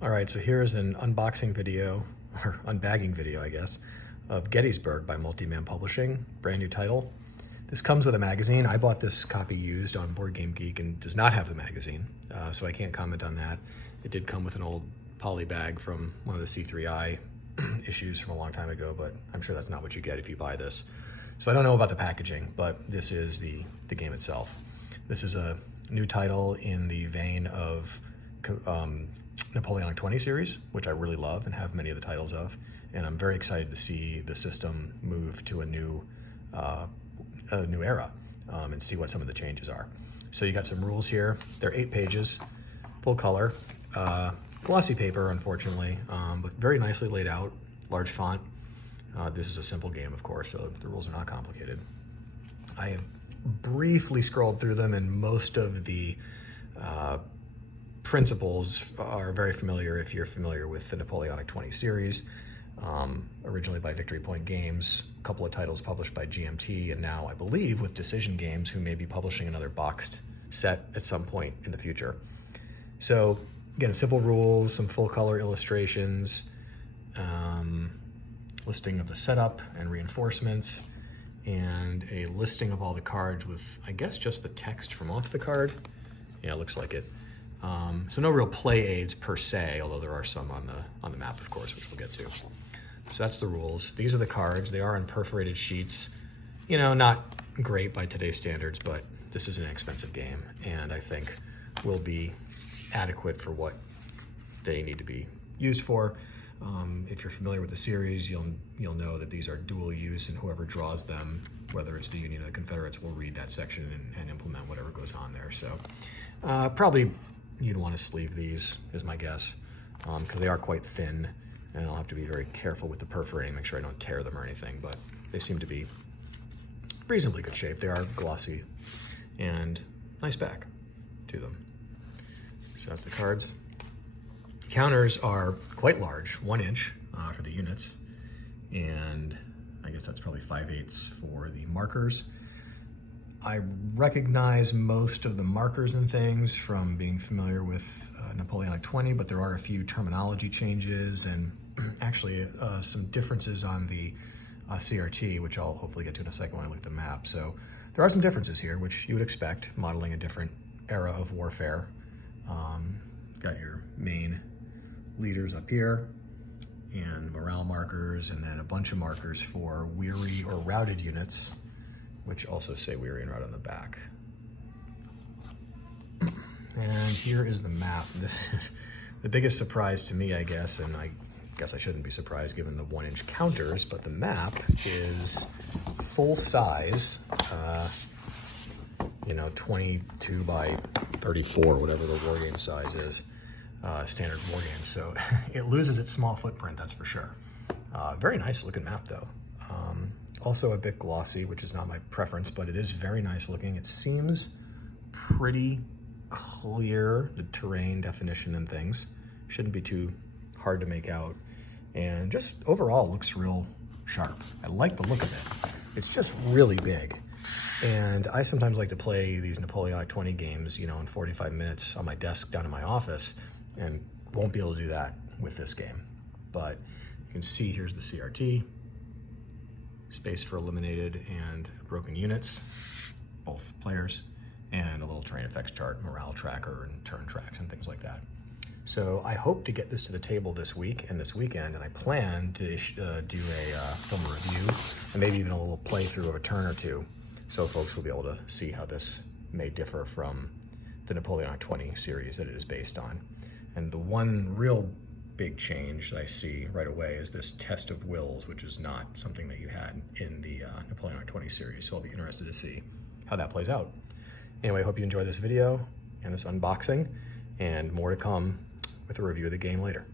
All right, so here's an unboxing video, or unbagging video, I guess, of Gettysburg by Multi-Man Publishing, brand new title. This comes with a magazine. I bought this copy used on Board Game Geek and does not have the magazine, so I can't comment on that. It did come with an old poly bag from one of the C3I issues from a long time ago, but I'm sure that's not what you get if you buy this. So I don't know about the packaging, but this is the game itself. This is a new title in the vein of Napoleonic 20 series, which I really love and have many of the titles of, and I'm very excited to see the system move to a new era and see what some of the changes are. So you got some rules here. They're 8 pages, full color, glossy paper, unfortunately, but very nicely laid out, large font. This is a simple game, of course, so the rules are not complicated. I have briefly scrolled through them, and most of the principles are very familiar if you're familiar with the Napoleonic 20 series, originally by Victory Point Games, a couple of titles published by GMT, and now I believe with Decision Games, who may be publishing another boxed set at some point in the future. So again, simple rules, some full color illustrations, listing of the setup and reinforcements, and a listing of all the cards with, I guess, just the text from off the card. Yeah, it looks like it. So no real play aids per se, although there are some on the map, of course, which we'll get to. So that's the rules. These are the cards. They are on perforated sheets. You know, not great by today's standards, but this is an inexpensive game, and I think will be adequate for what they need to be used for. If you're familiar with the series, you'll know that these are dual use, and whoever draws them, whether it's the Union or the Confederates, will read that section and implement whatever goes on there. So probably you'd want to sleeve these, is my guess, because they are quite thin, and I'll have to be very careful with the perforating, make sure I don't tear them or anything, but they seem to be reasonably good shape. They are glossy and nice back to them. So that's the cards. Counters are quite large, 1 inch for the units, and I guess that's probably 5/8 for the markers. I recognize most of the markers and things from being familiar with Napoleonic 20, but there are a few terminology changes and actually some differences on the CRT, which I'll hopefully get to in a second when I look at the map. So there are some differences here, which you would expect, modeling a different era of warfare. Got your main leaders up here, and morale markers, and then a bunch of markers for weary or routed units, which also say weary and route on the back. And here is the map. This is the biggest surprise to me, I guess, and I guess I shouldn't be surprised given the 1 inch counters, but the map is full size, 22 by 34, whatever the war game size is. Standard war game, so it loses its small footprint, that's for sure. Very nice looking map though. Also a bit glossy, which is not my preference, but it is very nice looking. It seems pretty clear, the terrain definition and things. Shouldn't be too hard to make out, and just overall looks real sharp. I like the look of it. It's just really big. And I sometimes like to play these Napoleonic 20 games, in 45 minutes on my desk down in my office, and won't be able to do that with this game. But you can see here's the CRT, space for eliminated and broken units, both players, and a little terrain effects chart, morale tracker, and turn tracks, and things like that. So I hope to get this to the table this week and this weekend, and I plan to do a film review, and maybe even a little playthrough of a turn or two, so folks will be able to see how this may differ from the Napoleonic 20 series that it is based on. And the one real big change that I see right away is this test of wills, which is not something that you had in the Napoleonic 20 series. So I'll be interested to see how that plays out. Anyway, I hope you enjoyed this video and this unboxing, and more to come with a review of the game later.